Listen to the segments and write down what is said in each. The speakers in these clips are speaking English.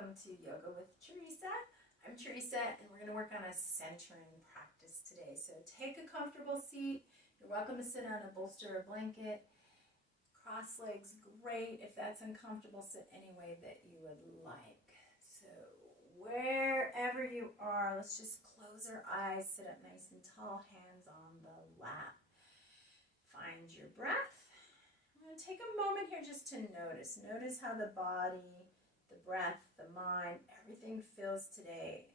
welcome to Yoga with Teresa. I'm Teresa and we're going to work on a centering practice today. So take a comfortable seat. You're welcome to sit on a bolster or blanket. Cross legs, great. If that's uncomfortable, sit any way that you would like. So wherever you are, let's just close our eyes, sit up nice and tall, hands on the lap. Find your breath. I'm going to take a moment here just to notice. Notice how the body, the breath, the mind, everything feels today.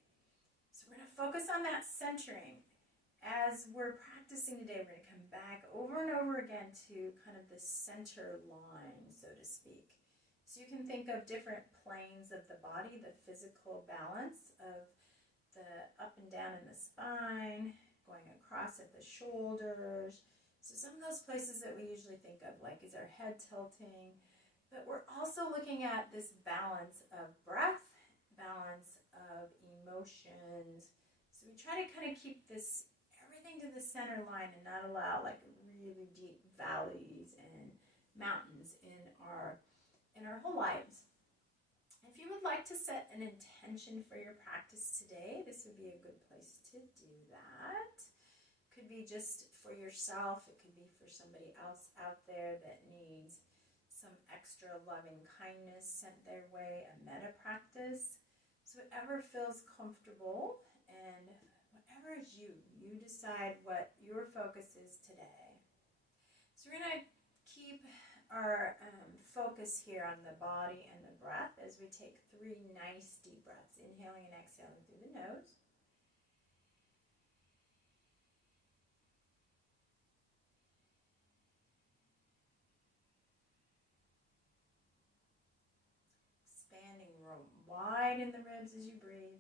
So we're going to focus on that centering. As we're practicing today, we're going to come back over and over again to kind of the center line, so to speak. So you can think of different planes of the body, the physical balance of the up and down in the spine, going across at the shoulders. So some of those places that we usually think of, like is our head tilting. But we're also looking at this balance of breath, balance of emotions. So we try to kind of keep this, everything to the center line and not allow like really deep valleys and mountains in our whole lives. If you would like to set an intention for your practice today, this would be a good place to do that. Could be just for yourself. It could be for somebody else out there that needs some extra loving kindness sent their way, a metta practice. So whatever feels comfortable and whatever is you decide what your focus is today. So we're going to keep our focus here on the body and the breath as we take 3 nice deep breaths, inhaling and exhaling through the nose. Expanding room wide in the ribs as you breathe.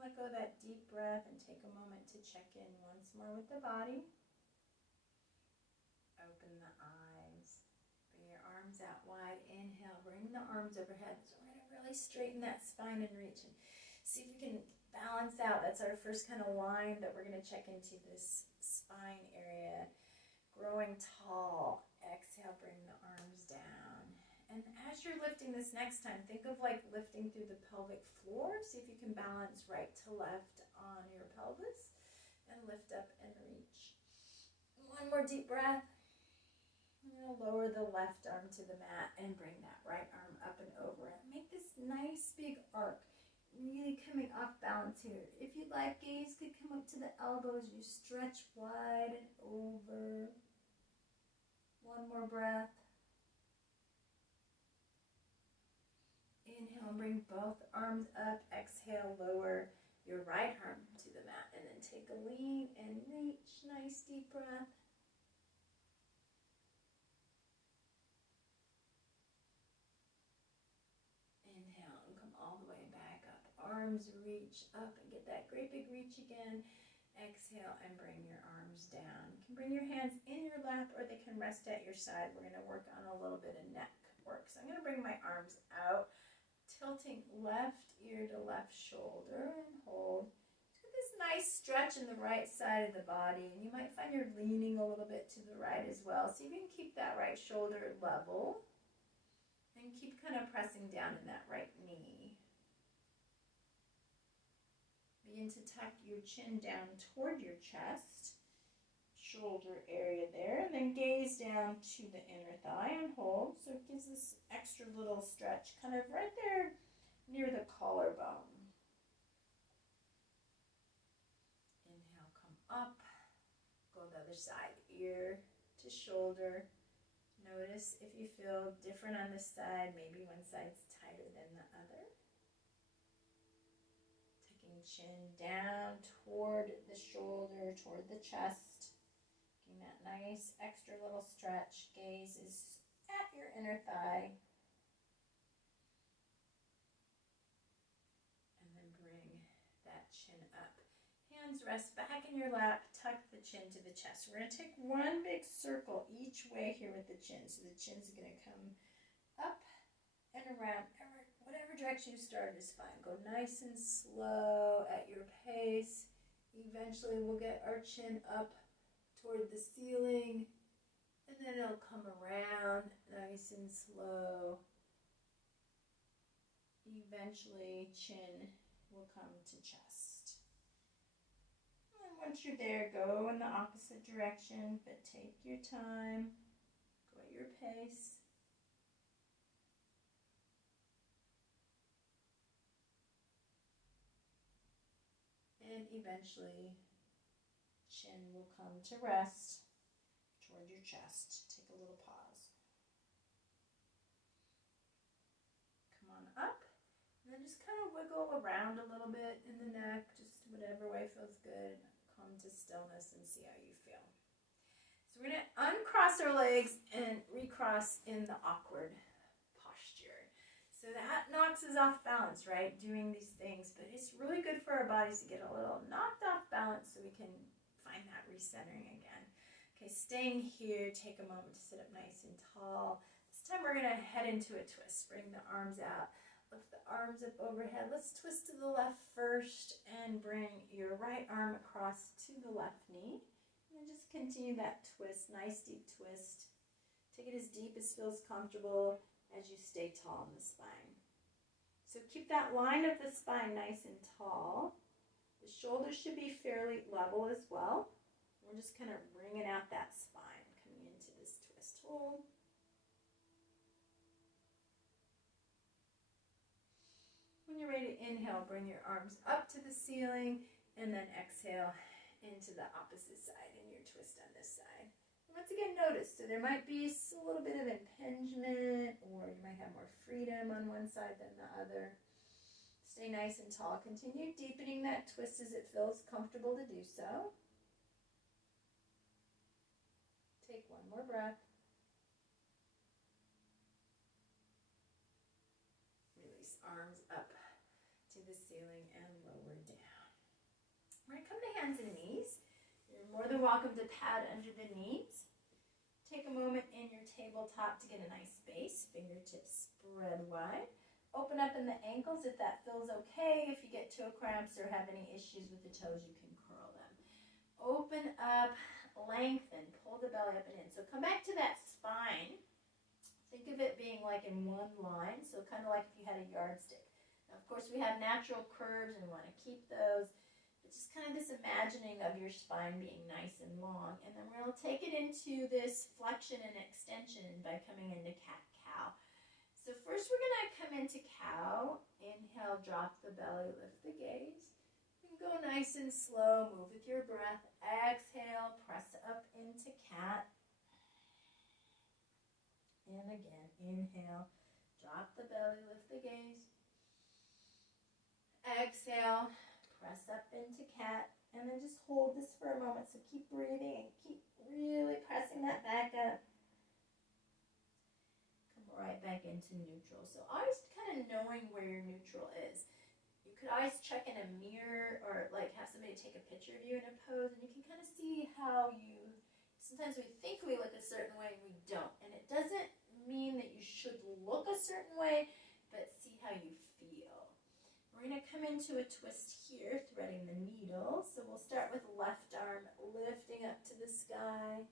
Let go of that deep breath and take a moment to check in once more with the body. Open the eyes. Bring your arms out wide. Inhale, bring the arms overhead. So we're going to really straighten that spine and reach and see if we can balance out. That's our first kind of line that we're going to check into, this spine area. Growing tall. Exhale, bring the arms down. And as you're lifting this next time, think of like lifting through the pelvic floor. See if you can balance right to left on your pelvis. And lift up and reach. One more deep breath. I'm going to lower the left arm to the mat and bring that right arm up and over it. Make this nice big arc. Really coming off balance here. If you'd like, gaze could come up to the elbows. You stretch wide and over. One more breath. Inhale, bring both arms up. Exhale, lower your right arm to the mat. And then take a lean and reach. Nice deep breath. Inhale and come all the way back up. Arms reach up and get that great big reach again. Exhale and bring your arms down. You can bring your hands in your lap or they can rest at your side. We're going to work on a little bit of neck work. So I'm going to bring my arms out. Tilting left ear to left shoulder and hold. Just get this nice stretch in the right side of the body. And you might find you're leaning a little bit to the right as well. So you can keep that right shoulder level. And keep kind of pressing down in that right knee. Begin to tuck your chin down toward your chest. Shoulder area there, and then gaze down to the inner thigh and hold. So it gives this extra little stretch kind of right there near the collarbone. Inhale, come up. Go the other side, ear to shoulder. Notice if you feel different on this side, maybe one side's tighter than the other. Taking chin down toward the shoulder, toward the chest. That nice extra little stretch. Gaze is at your inner thigh. And then bring that chin up. Hands rest back in your lap. Tuck the chin to the chest. We're going to take one big circle each way here with the chin. So the chin's going to come up and around Whatever direction you start is fine. Go nice and slow at your pace. Eventually we'll get our chin up toward the ceiling, and then it'll come around nice and slow. Eventually chin will come to chest. And once you're there, go in the opposite direction, but take your time. Go at your pace. And eventually, chin will come to rest toward your chest. Take a little pause. Come on up. And then just kind of wiggle around a little bit in the neck, just whatever way feels good. Come to stillness and see how you feel. So we're going to uncross our legs and recross in the awkward posture. So that knocks us off balance, right? Doing these things, but it's really good for our bodies to get a little knocked off balance so we can find that recentering again. Okay, staying here, take a moment to sit up nice and tall. This time we're gonna head into a twist. Bring the arms out, lift the arms up overhead. Let's twist to the left first and bring your right arm across to the left knee. And just continue that twist, nice deep twist. Take it as deep as feels comfortable as you stay tall in the spine. So keep that line of the spine nice and tall. The shoulders should be fairly level as well. We're just kind of wringing out that spine, coming into this twist hold. When you're ready to inhale, bring your arms up to the ceiling, and then exhale into the opposite side in your twist on this side. Once again, notice, so there might be a little bit of impingement, or you might have more freedom on one side than the other. Stay nice and tall. Continue deepening that twist as it feels comfortable to do so. Take one more breath. Release arms up to the ceiling and lower down. We're going to come to hands and knees. You're more than welcome to pad under the knees. Take a moment in your tabletop to get a nice base. Fingertips spread wide. Open up in the ankles if that feels okay. If you get toe cramps or have any issues with the toes, you can curl them. Open up, lengthen, pull the belly up and in. So come back to that spine. Think of it being like in one line, so kind of like if you had a yardstick. Now, of course, we have natural curves and we want to keep those. Just kind of this imagining of your spine being nice and long. And then we're going to take it into this flexion and extension by coming into cat-cow. So first we're going to come into cow. Inhale, drop the belly, lift the gaze. And go nice and slow, move with your breath. Exhale, press up into cat. And again, inhale, drop the belly, lift the gaze. Exhale. Press up into cat, and then just hold this for a moment. So keep breathing and keep really pressing that back up. Come right back into neutral. So always kind of knowing where your neutral is. You could always check in a mirror or like have somebody take a picture of you in a pose, and you can kind of see how you, sometimes we think we look a certain way and we don't. And it doesn't mean that you should look a certain way, but see how you feel. We're going to come into a twist here, threading the needle. So we'll start with left arm lifting up to the sky,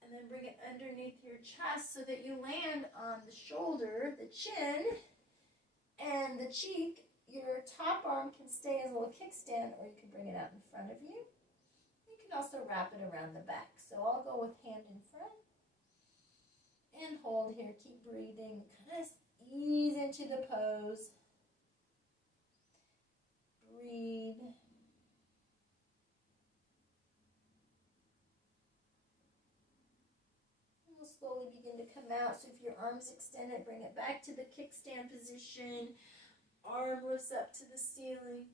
and then bring it underneath your chest so that you land on the shoulder, the chin, and the cheek. Your top arm can stay as a little kickstand, or you can bring it out in front of you. You can also wrap it around the back. So I'll go with hand in front. And hold here, keep breathing, kind of ease into the pose. Breathe. And we'll slowly begin to come out. So if your arm's extended, bring it back to the kickstand position. Arm lifts up to the ceiling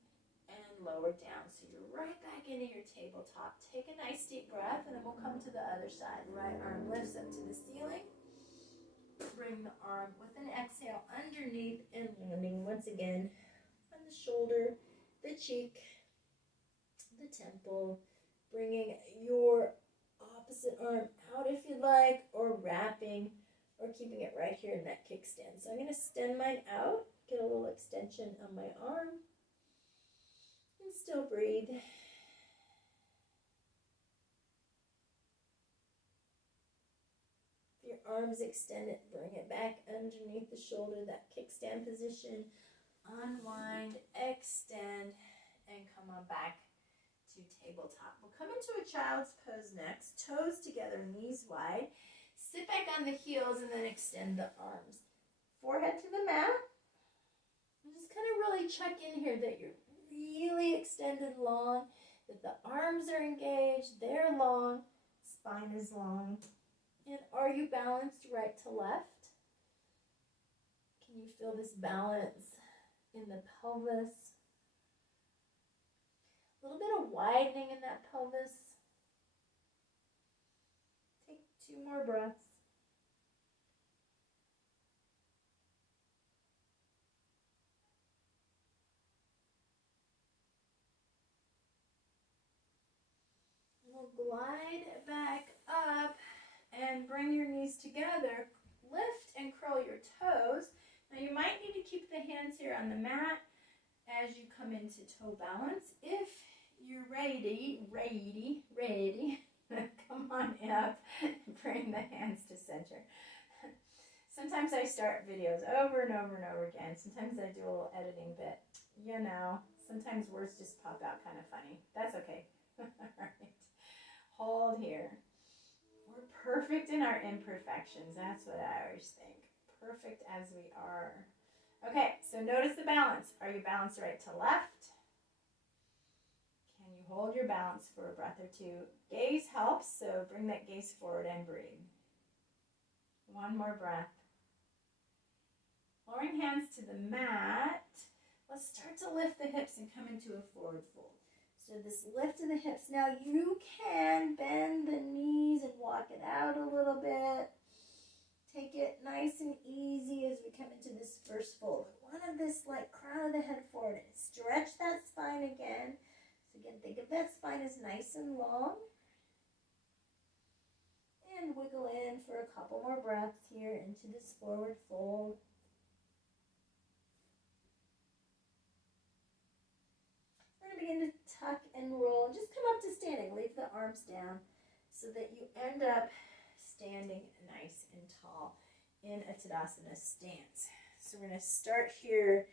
and lower down. So you're right back into your tabletop. Take a nice deep breath, and then we'll come to the other side. Right arm lifts up to the ceiling. Bring the arm with an exhale underneath and landing once again on the shoulder, the cheek, the temple, bringing your opposite arm out if you'd like, or wrapping, or keeping it right here in that kickstand. So I'm going to extend mine out, Get a little extension on my arm and still breathe. If your arms extended, bring it back underneath the shoulder, that kickstand position. Unwind, extend, and come on back to tabletop. We'll come into a child's pose next. Toes together, knees wide. Sit back on the heels and then extend the arms. Forehead to the mat. And just kind of really check in here that you're really extended long, that the arms are engaged, they're long, spine is long. And are you balanced right to left? Can you feel this balance in the pelvis? A little bit of widening in that pelvis. Take 2 more breaths. We'll glide back up and bring your knees together. Lift and curl your toes. Now you might need to keep the hands here on the mat as you come into toe balance. If you're ready, come on up and bring the hands to center. Sometimes I start videos over and over and over again. Sometimes I do a little editing bit. You know, sometimes words just pop out kind of funny. That's okay. All right. Hold here. We're perfect in our imperfections. That's what I always think. Perfect as we are. Okay, so notice the balance. Are you balanced right to left? Can you hold your balance for a breath or two? Gaze helps, so bring that gaze forward and breathe. One more breath. Lowering hands to the mat. Let's start to lift the hips and come into a forward fold. So this lift of the hips. Now you can bend the knees and walk it out a little bit. Take it nice and easy as we come into this first fold. We want this like crown of the head forward and stretch that spine again. So again, think of that spine as nice and long. And wiggle in for a couple more breaths here into this forward fold. We're going to begin to tuck and roll. And just come up to standing. Leave the arms down so that you end up standing nice and tall in a Tadasana stance. So we're going to start here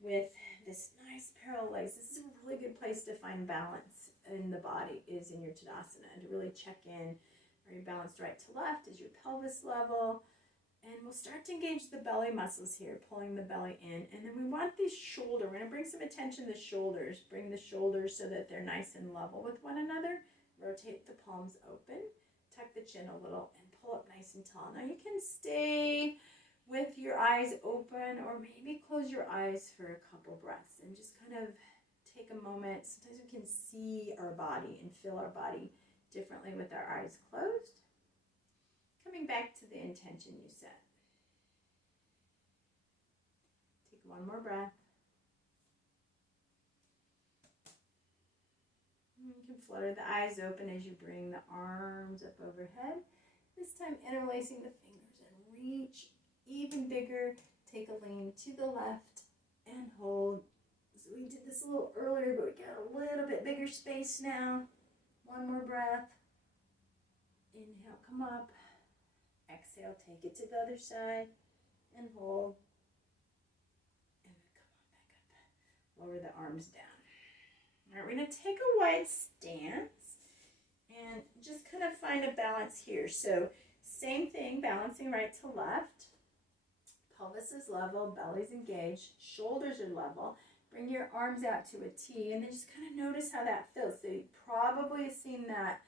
with this nice parallel legs. This is a really good place to find balance in the body, is in your Tadasana, and to really check in. Are you balanced right to left? Is your pelvis level? And we'll start to engage the belly muscles here, pulling the belly in. And then we want these shoulder. We're going to bring some attention to the shoulders. Bring the shoulders so that they're nice and level with one another. Rotate the palms open. Tuck the chin a little and pull up nice and tall. Now you can stay with your eyes open or maybe close your eyes for a couple breaths and just kind of take a moment. Sometimes we can see our body and feel our body differently with our eyes closed. Coming back to the intention you set. Take one more breath. You can flutter the eyes open as you bring the arms up overhead. This time interlacing the fingers and reach even bigger. Take a lean to the left and hold. So we did this a little earlier, but we got a little bit bigger space now. One more breath. Inhale, come up. Exhale, take it to the other side and hold. And then come on back up. Lower the arms down. All right, we're going to take a wide stance and just kind of find a balance here. So same thing, balancing right to left. Pelvis is level, belly's engaged, shoulders are level. Bring your arms out to a T and then just kind of notice how that feels. So you probably have seen that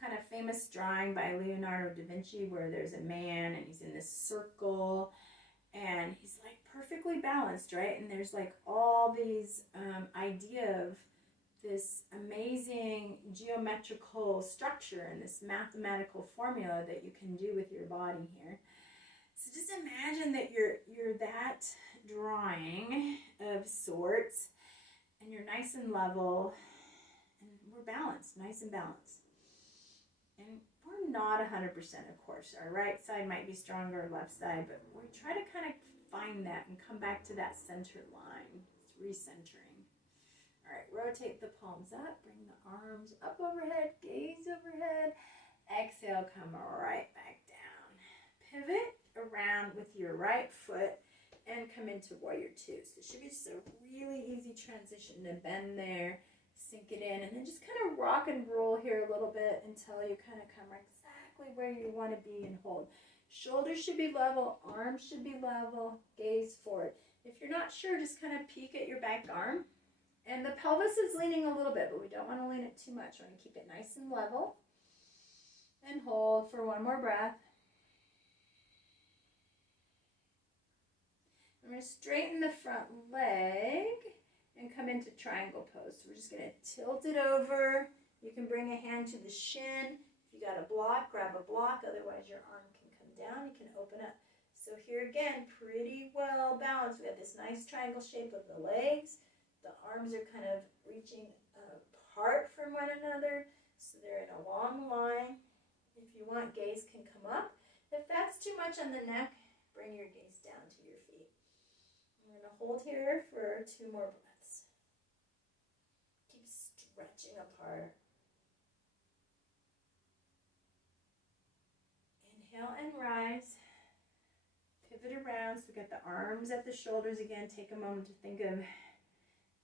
kind of famous drawing by Leonardo da Vinci where there's a man and he's in this circle and he's like perfectly balanced, right? And there's like all these idea of this amazing geometrical structure and this mathematical formula that you can do with your body here. So just imagine that you're that drawing of sorts and you're nice and level and we're balanced, nice and balanced. And we're not 100%, of course. Our right side might be stronger, left side, but we try to kind of find that and come back to that center line. It's recentering. All right, rotate the palms up, bring the arms up overhead, gaze overhead. Exhale, come right back down. Pivot around with your right foot and come into warrior two. So it should be just a really easy transition to bend there, sink it in, and then just kind of rock and roll here a little bit until you kind of come exactly where you want to be and hold. Shoulders should be level, arms should be level, gaze forward. If you're not sure, just kind of peek at your back arm. And the pelvis is leaning a little bit, but we don't want to lean it too much. We want to keep it nice and level. And hold for one more breath. I'm going to straighten the front leg and come into triangle pose. So we're just going to tilt it over. You can bring a hand to the shin. If you got a block, grab a block. Otherwise, your arm can come down. You can open up. So here again, pretty well balanced. We have this nice triangle shape of the legs. The arms are kind of reaching apart from one another. So they're in a long line. If you want, gaze can come up. If that's too much on the neck, bring your gaze down to your feet. I'm going to hold here for 2 more breaths. Keep stretching apart. Inhale and rise. Pivot around. So we got the arms at the shoulders again. Take a moment to think of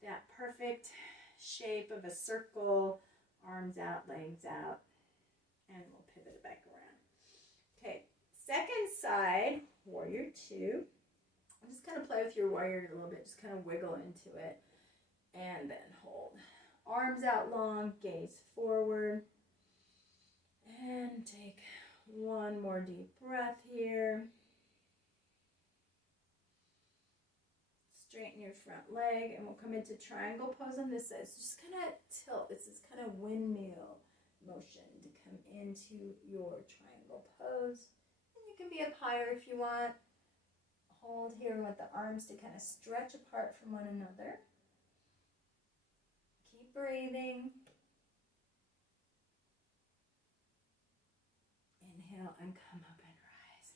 that perfect shape of a circle. Arms out, legs out. And we'll pivot it back around. Okay, second side, warrior two. I'm just kind of play with your warrior a little bit. Just kind of wiggle into it. And then hold. Arms out long, gaze forward. And take one more deep breath here. Straighten your front leg, and we'll come into triangle pose on this side. So just kind of tilt. This is kind of windmill motion to come into your triangle pose. And you can be up higher if you want. Hold here with the arms to kind of stretch apart from one another. Keep breathing. Inhale and come up and rise.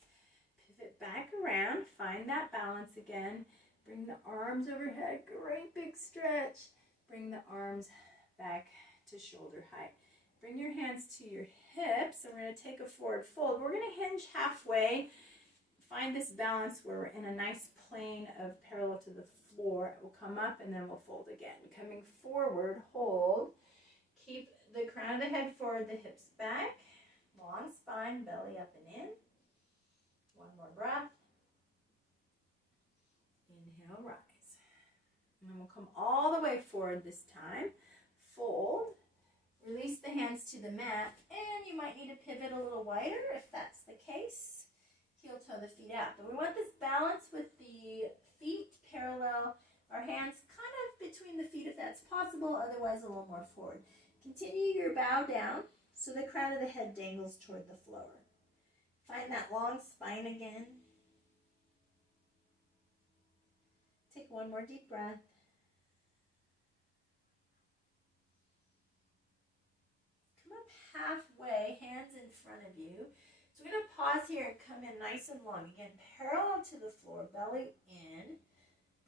Pivot back around. Find that balance again. Bring the arms overhead. Great big stretch. Bring the arms back to shoulder height. Bring your hands to your hips, and we're going to take a forward fold. We're going to hinge halfway. Find this balance where we're in a nice plane of parallel to the floor. We'll come up, and then we'll fold again. Coming forward, hold. Keep the crown of the head forward, the hips back. Long spine, belly up and in. One more breath. Inhale, rise. And then we'll come all the way forward this time. Fold. Release the hands to the mat, and you might need to pivot a little wider if that's the case. Heel toe the feet out. But we want this balance with the feet parallel, our hands kind of between the feet if that's possible, otherwise a little more forward. Continue your bow down so the crown of the head dangles toward the floor. Find that long spine again. Take one more deep breath. Halfway, hands in front of you. So we're going to pause here and come in nice and long. Again, parallel to the floor, belly in.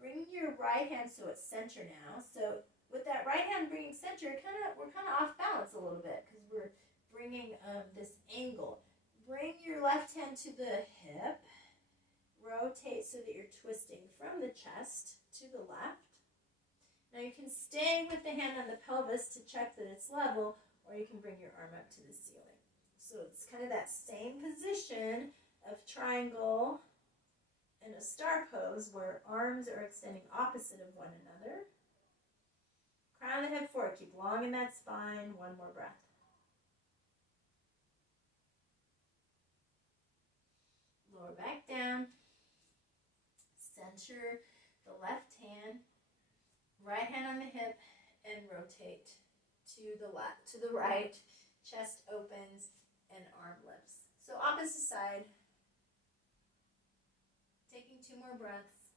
Bring your right hand so it's center now. So with that right hand bringing center, we're kind of off balance a little bit because we're bringing this angle. Bring your left hand to the hip. Rotate so that you're twisting from the chest to the left. Now you can stay with the hand on the pelvis to check that it's level, or you can bring your arm up to the ceiling. So it's kind of that same position of triangle and a star pose where arms are extending opposite of one another. Crown of the head forward. Keep long in that spine. One more breath. Lower back down. Center the left hand. Right hand on the hip and rotate to the left, to the right, chest opens and arm lifts. So opposite side, taking 2 more breaths.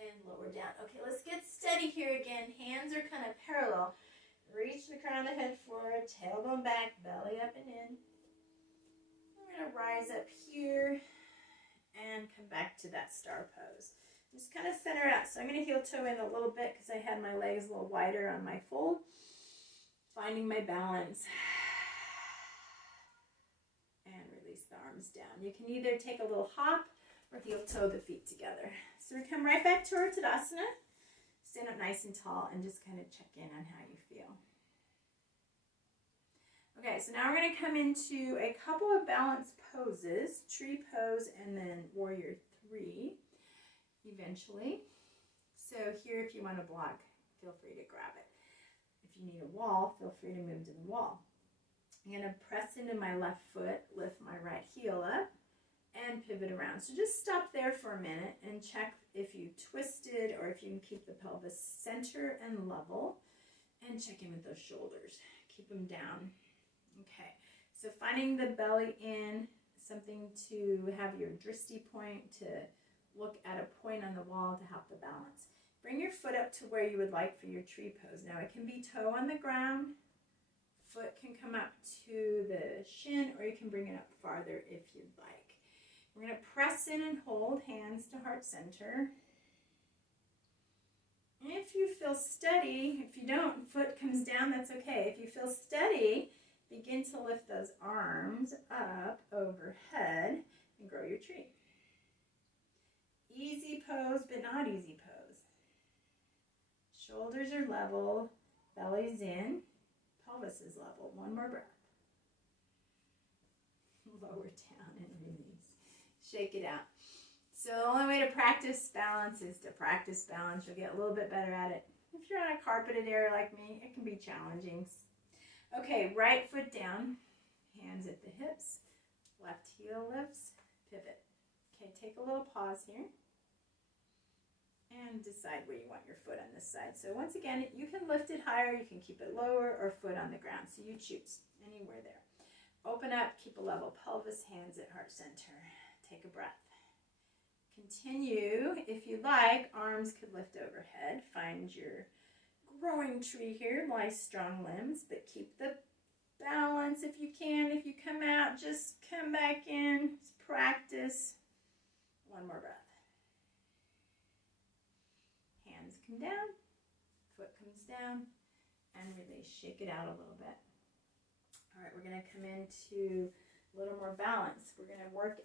And lower down. Okay, let's get steady here again. Hands are kind of parallel. Reach the crown of the head forward, tailbone back, belly up and in. We're kind of rise up here and come back to that star pose. Just kind of center out. So I'm going to heel toe in a little bit because I had my legs a little wider on my fold. Finding my balance. And release the arms down. You can either take a little hop or heel toe the feet together. So we come right back to our Tadasana. Stand up nice and tall and just kind of check in on how you feel. Okay, so now we're going to come into a couple of balance poses, tree pose and then warrior 3 eventually. So here, if you want to block, feel free to grab it. If you need a wall, feel free to move to the wall. I'm going to press into my left foot, lift my right heel up, and pivot around. So just stop there for a minute and check if you twisted or if you can keep the pelvis center and level, and check in with those shoulders. Keep them down. Okay, so finding the belly in, something to have your drishti point, to look at a point on the wall to help the balance. Bring your foot up to where you would like for your tree pose. Now it can be toe on the ground, foot can come up to the shin, or you can bring it up farther if you'd like. We're going to press in and hold, hands to heart center. If you feel steady, if you don't, foot comes down, that's okay. If you feel steady, begin to lift those arms up overhead and grow your tree. Easy pose, but not easy pose. Shoulders are level, belly's in, pelvis is level. One more breath. Lower down and release. Shake it out. So the only way to practice balance is to practice balance. You'll get a little bit better at it. If you're on a carpeted area like me, it can be challenging. Okay, right foot down, hands at the hips, left heel lifts, pivot. Okay, take a little pause here and decide where you want your foot on this side. So once again, you can lift it higher, you can keep it lower, or foot on the ground. So you choose anywhere there. Open up, keep a level pelvis, hands at heart center. Take a breath. Continue, if you like, arms could lift overhead. Find your growing tree here, nice strong limbs, but keep the balance if you can. If you come out, just come back in, just practice. One more breath. Hands come down, foot comes down, and release. Shake it out a little bit. All right, we're going to come into a little more balance. We're going to work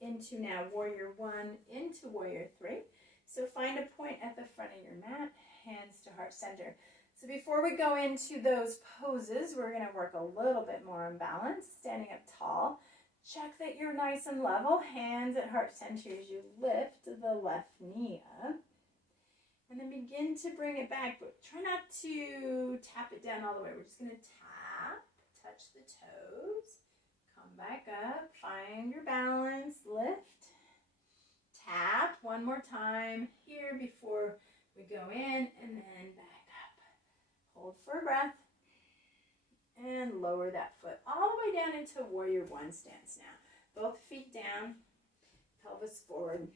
into now warrior 1 into warrior 3. So find a point at the front of your mat, hands to heart center. So before we go into those poses, we're going to work a little bit more on balance, standing up tall. Check that you're nice and level, hands at heart center as you lift the left knee up. And then begin to bring it back, but try not to tap it down all the way. We're just going to tap, touch the toes, come back up, find your balance, lift, tap one more time here before we go in, and then back up. Hold for a breath, and lower that foot all the way down into warrior 1 stance now. Both feet down, pelvis forward,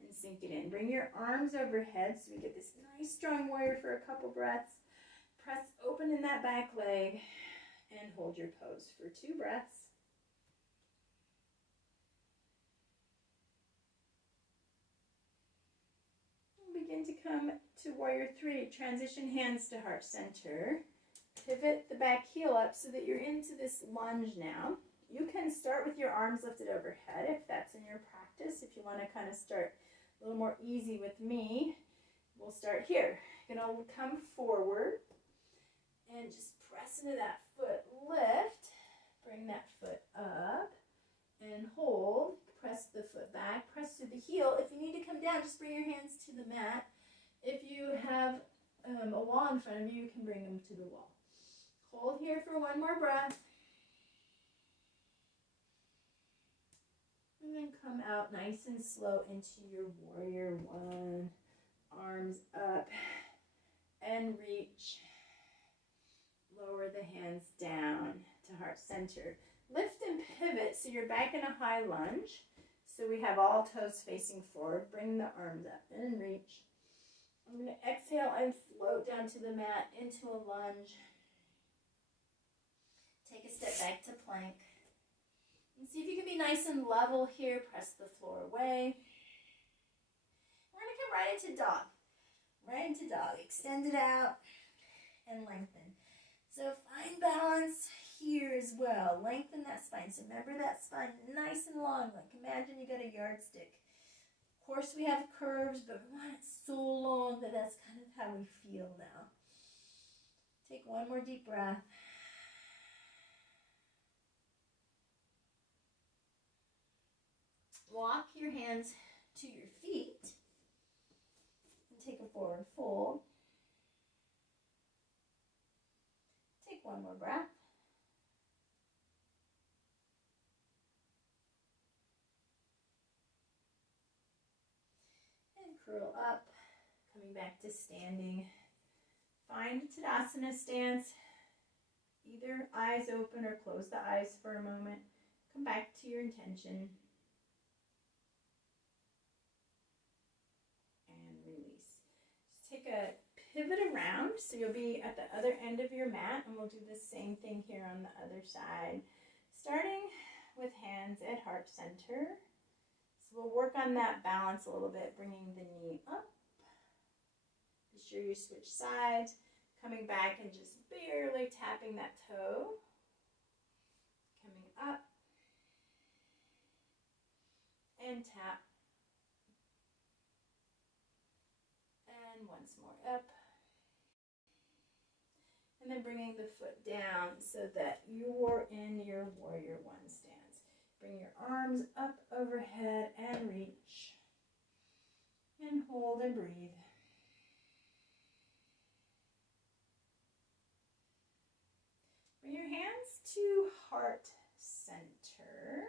and sink it in. Bring your arms overhead so we get this nice strong warrior for a couple breaths. Press open in that back leg and hold your pose for 2 breaths. Begin to come to warrior 3. Transition hands to heart center. Pivot the back heel up so that you're into this lunge now. You can start with your arms lifted overhead if that's in your practice. If you want to kind of start a little more easy with me, we'll start here. You're going to come forward and just press into that foot. Lift, bring that foot up and hold. Press the foot back, press to the heel. If you need to come down, just bring your hands to the mat. If you have a wall in front of you, you can bring them to the wall. Hold here for 1 more breath. And then come out nice and slow into your warrior 1. Arms up and reach. Lower the hands down to heart center. Lift and pivot so you're back in a high lunge. So we have all toes facing forward. Bring the arms up and reach. I'm going to exhale and float down to the mat into a lunge. Take a step back to plank. And see if you can be nice and level here. Press the floor away. We're going to come right into dog. Right into dog. Extend it out and lengthen. So find balance here as well. Lengthen that spine. So remember that spine nice and long. Like imagine you got a yardstick. Of course we have curves, but we want it so long that that's kind of how we feel now. Take one more deep breath. Walk your hands to your feet and take a forward fold. Take one more breath. And curl up, coming back to standing. Find Tadasana stance. Either eyes open or close the eyes for a moment. Come back to your intention. And release. Just take a pivot around, so you'll be at the other end of your mat, and we'll do the same thing here on the other side. Starting with hands at heart center. So we'll work on that balance a little bit, bringing the knee up. Be sure you switch sides, coming back and just barely tapping that toe. Coming up and tap. And once more up. And then bringing the foot down so that you're in your warrior one stance. Bring your arms up overhead and reach. And hold and breathe. Bring your hands to heart center.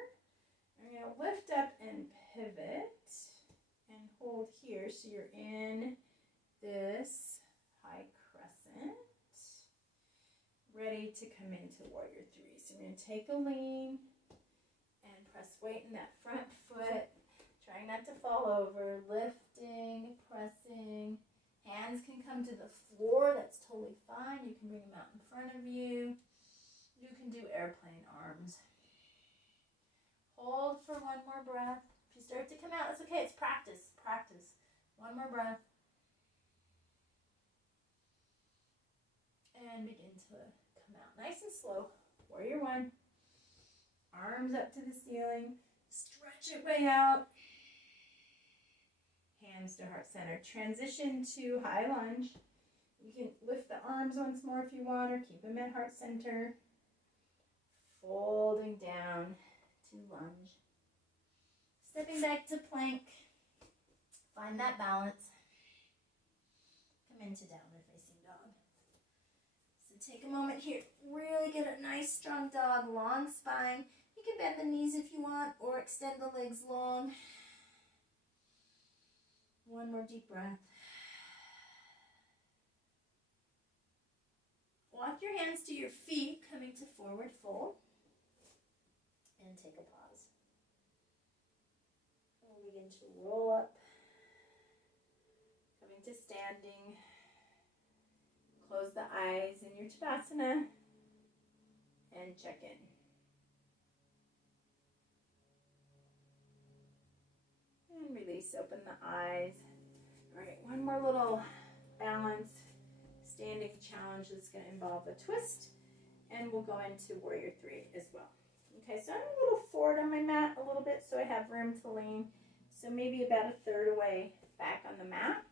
I'm going to lift up and pivot and hold here so you're in this high crescent. Ready to come into warrior three. So we're going to take a lean and press weight in that front foot. Trying not to fall over. Lifting, pressing. Hands can come to the floor. That's totally fine. You can bring them out in front of you. You can do airplane arms. Hold for one more breath. If you start to come out, that's okay. It's practice. Practice. One more breath. And begin to come out nice and slow. Warrior one. Arms up to the ceiling. Stretch it way out. Hands to heart center. Transition to high lunge. You can lift the arms once more if you want, or keep them at heart center. Folding down to lunge. Stepping back to plank. Find that balance. Come into downward facing dog. So take a moment here. Really get a nice strong dog. Long spine. You can bend the knees if you want, or extend the legs long. One more deep breath. Walk your hands to your feet, coming to forward fold. And take a pause. And we'll begin to roll up. Coming to standing. Close the eyes in your Tadasana. And check in. And release, open the eyes. All right, one more little balance standing challenge that's going to involve a twist. And we'll go into warrior three as well. Okay, so I'm a little forward on my mat a little bit so I have room to lean. So maybe about a third away back on the mat.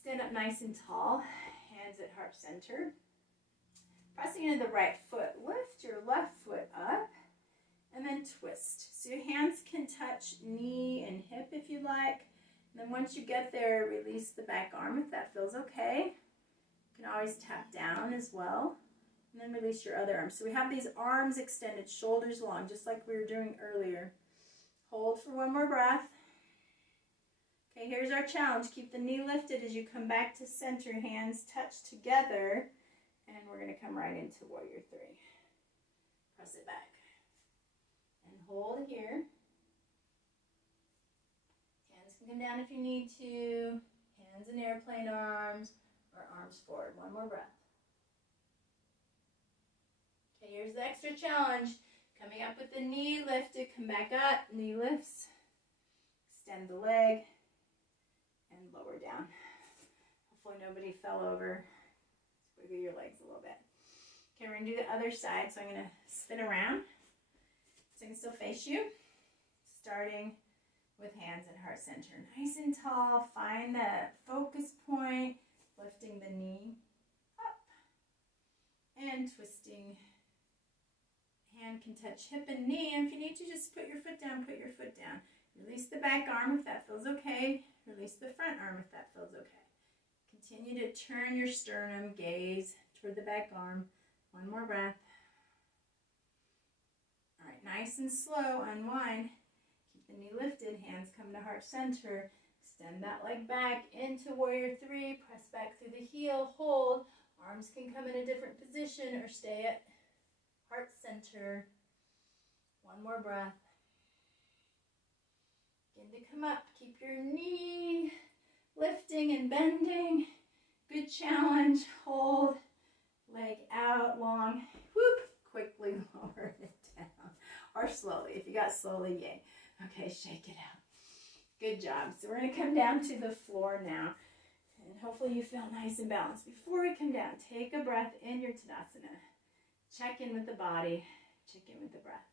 Stand up nice and tall, hands at heart center. Pressing into the right foot, lift your left foot up and then twist. So your hands can touch knee and hip if you like. And then once you get there, release the back arm if that feels okay. You can always tap down as well. And then release your other arm. So we have these arms extended, shoulders long, just like we were doing earlier. Hold for one more breath. Okay, here's our challenge. Keep the knee lifted as you come back to center. Hands touch together. And we're going to come right into warrior three. Press it back. And hold here. Hands can come down if you need to. Hands in airplane arms or arms forward. One more breath. Okay, here's the extra challenge. Coming up with the knee lifted, come back up, knee lifts. Extend the leg and lower down. Hopefully nobody fell over. Just wiggle your legs a little bit. Okay, we're gonna do the other side, so I'm gonna spin around. So I can still face you. Starting with hands and heart center. Nice and tall, find that focus point, lifting the knee up and twisting. Hand can touch hip and knee, and if you need to just put your foot down, put your foot down. Release the back arm if that feels okay. Release the front arm if that feels okay. Continue to turn your sternum, gaze toward the back arm. One more breath. All right, nice and slow, unwind. Keep the knee lifted, hands come to heart center. Extend that leg back into warrior three. Press back through the heel, hold. Arms can come in a different position or stay at heart center. One more breath. Begin to come up. Keep your knee lifting and bending. Good challenge. Hold. Leg out long. Whoop. Quickly lower it down. Or slowly. If you got slowly, yay. Okay, shake it out. Good job. So we're going to come down to the floor now. And hopefully you feel nice and balanced. Before we come down, take a breath in your Tadasana. Check in with the body. Check in with the breath.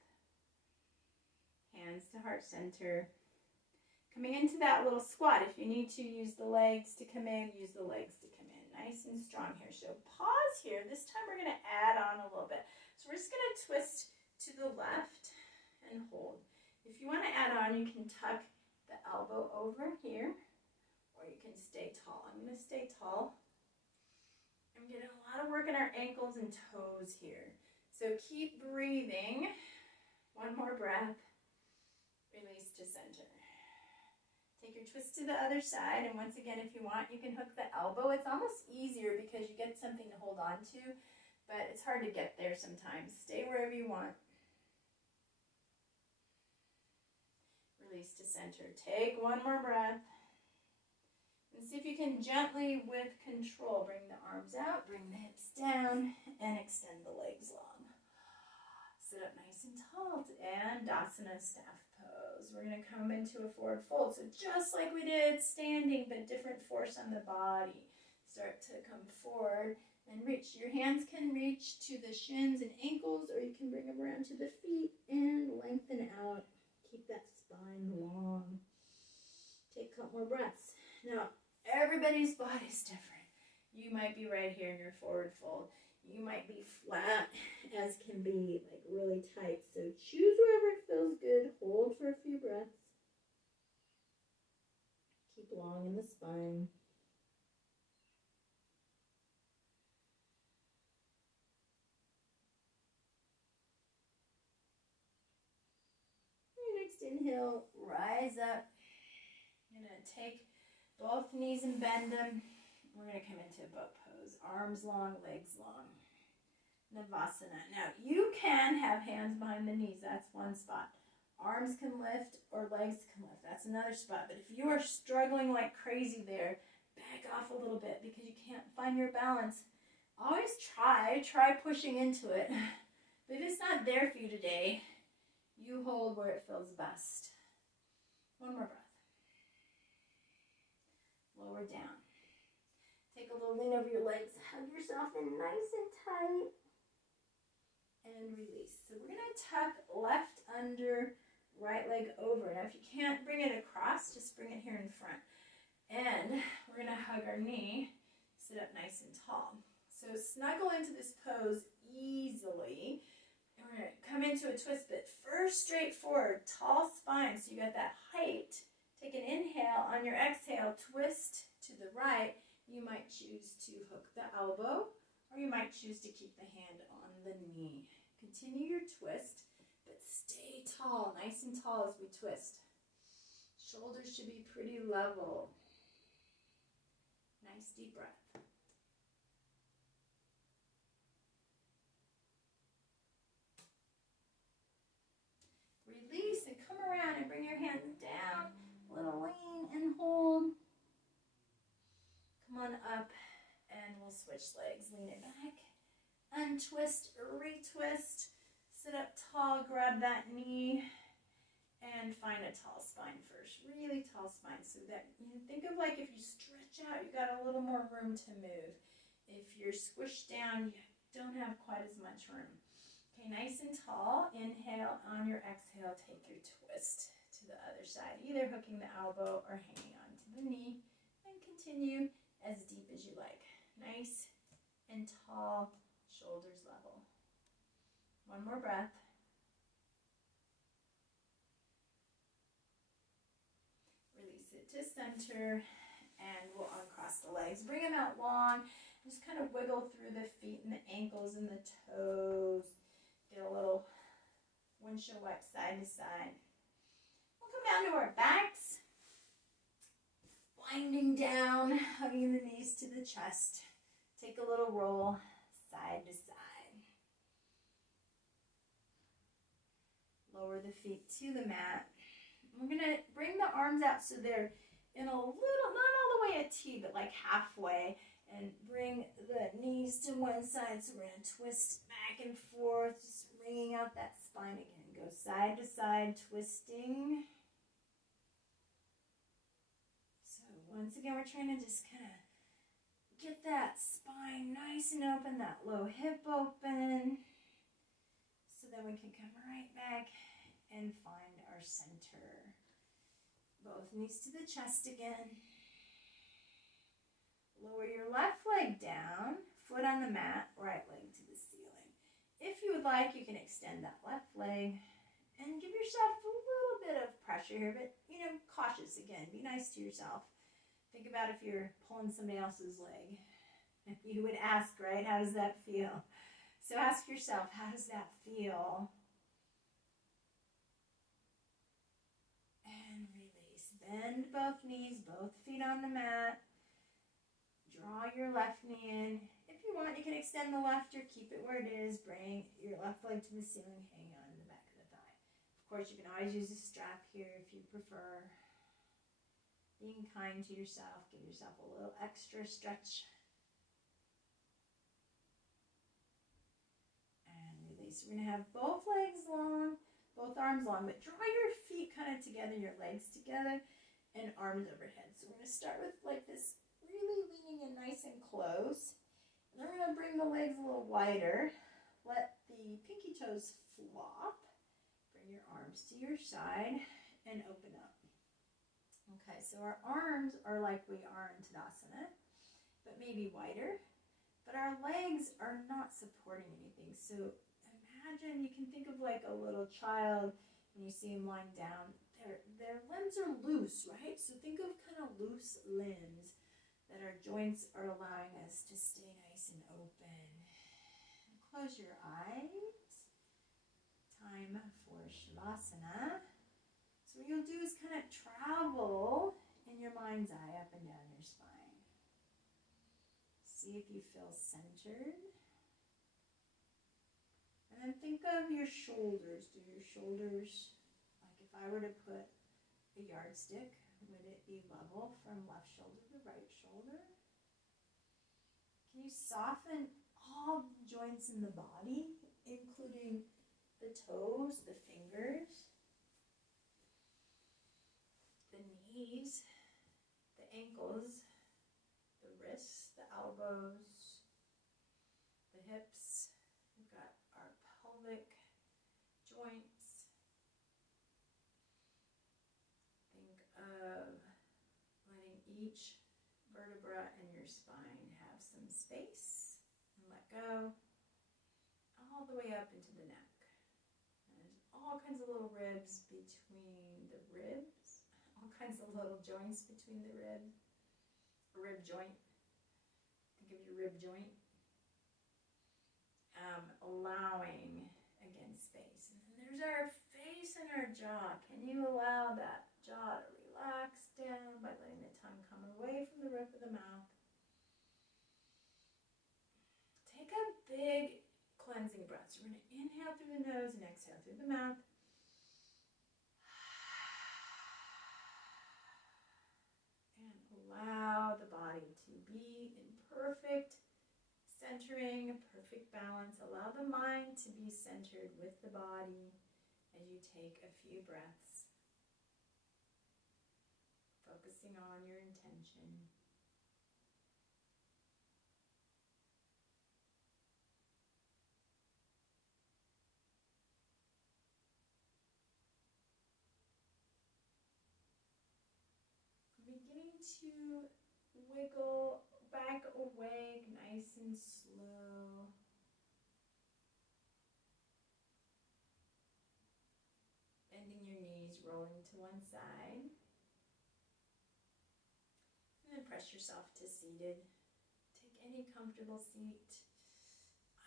Hands to heart center. Coming into that little squat. If you need to use the legs to come in, use the legs to come in. Nice and strong here. So pause here. This time we're going to add on a little bit. So we're just going to twist to the left and hold. If you want to add on, you can tuck the elbow over here, or you can stay tall. I'm going to stay tall. I'm getting a lot of work in our ankles and toes here. So keep breathing. One more breath. Release to center. Take your twist to the other side, and once again, if you want, you can hook the elbow. It's almost easier because you get something to hold on to, but it's hard to get there sometimes. Stay wherever you want. Release to center. Take one more breath. And see if you can gently, with control, bring the arms out, bring the hips down, and extend the legs long. Sit up nice and tall, and Dasana staff pose. We're going to come into a forward fold. So just like we did standing, but different force on the body. Start to come forward and reach. Your hands can reach to the shins and ankles, or you can bring them around to the feet and lengthen out. Keep that spine long. Take a couple more breaths. Now, everybody's body's different. You might be right here in your forward fold. You might be flat as can be, like really tight. So choose wherever it feels good. Hold for a few breaths. Keep long in the spine. Your next inhale, rise up. You're going to take both knees and bend them. We're going to come into a boat pose. Arms long, legs long. Navasana. Now, you can have hands behind the knees. That's one spot. Arms can lift or legs can lift. That's another spot. But if you are struggling like crazy there, back off a little bit because you can't find your balance. Always try pushing into it. But if it's not there for you today, you hold where it feels best. One more breath. Lower down. Take a little lean over your legs. Hug yourself in nice and tight. And release. So we're going to tuck left under, right leg over. Now if you can't bring it across, just bring it here in front. And we're going to hug our knee. Sit up nice and tall. So snuggle into this pose easily. And we're going to come into a twist, but first straight forward, tall spine. So you got that height. Take an inhale. On your exhale, twist to the right. You might choose to hook the elbow, or you might choose to keep the hand on the knee. Continue your twist, but stay tall, nice and tall as we twist. Shoulders should be pretty level. Nice deep breath. Release and come around and bring your hands down. A little lean and hold. Come on up and we'll switch legs. Lean it back. Untwist, retwist. Sit up tall, grab that knee, and find a tall spine first. Really tall spine, so that you think of like if you stretch out, you got a little more room to move. If you're squished down, you don't have quite as much room. Okay, nice and tall. Inhale. On your exhale, take your twist to the other side, either hooking the elbow or hanging on to the knee, and continue as deep as you like. Nice and tall, shoulders level. One more breath. Release it to center, and we'll uncross the legs. Bring them out long. Just kind of wiggle through the feet and the ankles and the toes. Get a little windshield wipe side to side. We'll come down to our backs. Winding down, hugging the knees to the chest. Take a little roll side to side. Lower the feet to the mat. We're going to bring the arms out so they're in a little, not all the way a T, but like halfway. And bring the knees to one side. So we're going to twist back and forth, just wringing out that spine again. Go side to side, twisting. So once again, we're trying to just kind of get that spine nice and open, that low hip open. So then we can come right back and find our center. Both knees to the chest again. Lower your left leg down, foot on the mat, right leg to the ceiling. If you would like, you can extend that left leg and give yourself a little bit of pressure here, but cautious again. Be nice to yourself. Think about if you're pulling somebody else's leg. You would ask, right, how does that feel? So ask yourself, how does that feel? And release. Bend both knees, both feet on the mat. Draw your left knee in. If you want, you can extend the left or keep it where it is. Bring your left leg to the ceiling, hang on the back of the thigh. Of course, you can always use a strap here if you prefer. Being kind to yourself, give yourself a little extra stretch. And release. We're going to have both legs long, both arms long, but draw your feet kind of together, your legs together, and arms overhead. So we're going to start with like this, really leaning in nice and close. And then we're going to bring the legs a little wider. Let the pinky toes flop. Bring your arms to your side and open up. Okay, so our arms are like we are in Tadasana, but maybe wider. But our legs are not supporting anything. So imagine, you can think of like a little child when you see them lying down. Their limbs are loose, right? So think of kind of loose limbs that our joints are allowing us to stay nice and open. Close your eyes. Time for Shavasana. So what you'll do is kind of travel in your mind's eye up and down your spine. See if you feel centered. And then think of your shoulders. Do your shoulders, like if I were to put a yardstick, would it be level from left shoulder to right shoulder? Can you soften all the joints in the body, including the toes, the fingers, the knees, the ankles, the wrists, the elbows, the hips? We've got our pelvic joints. Of letting each vertebra in your spine have some space and let go all the way up into the neck. And there's all kinds of little ribs between the ribs, all kinds of little joints between the ribs. A rib joint. Think of your rib joint. Allowing, again, space. And then there's our face and our jaw. Can you allow that jaw to relax down by letting the tongue come away from the roof of the mouth? Take a big cleansing breath. So we're going to inhale through the nose and exhale through the mouth. And allow the body to be in perfect centering, perfect balance. Allow the mind time to be centered with the body as you take a few breaths, focusing on your intention. Beginning to wiggle back awake, nice and slow. Bending your knees, rolling to one side. And then press yourself to seated. Take any comfortable seat.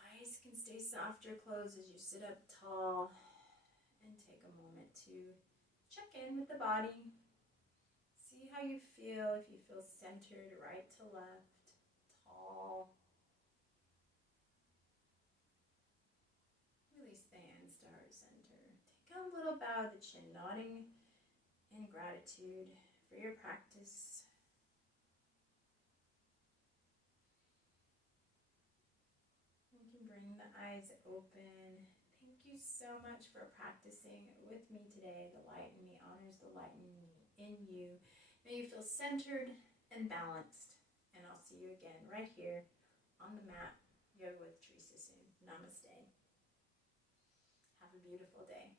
Eyes can stay soft or closed as you sit up tall. And take a moment to check in with the body. See how you feel, if you feel centered right to left, tall. Release the hands to heart center. Take a little bow of the chin, nodding in gratitude for your practice. You can bring the eyes open. Thank you so much for practicing with me today. The light in me honors the light in you. May you feel centered and balanced. And I'll see you again right here on the mat, Yoga with Teresa soon. Namaste. Have a beautiful day.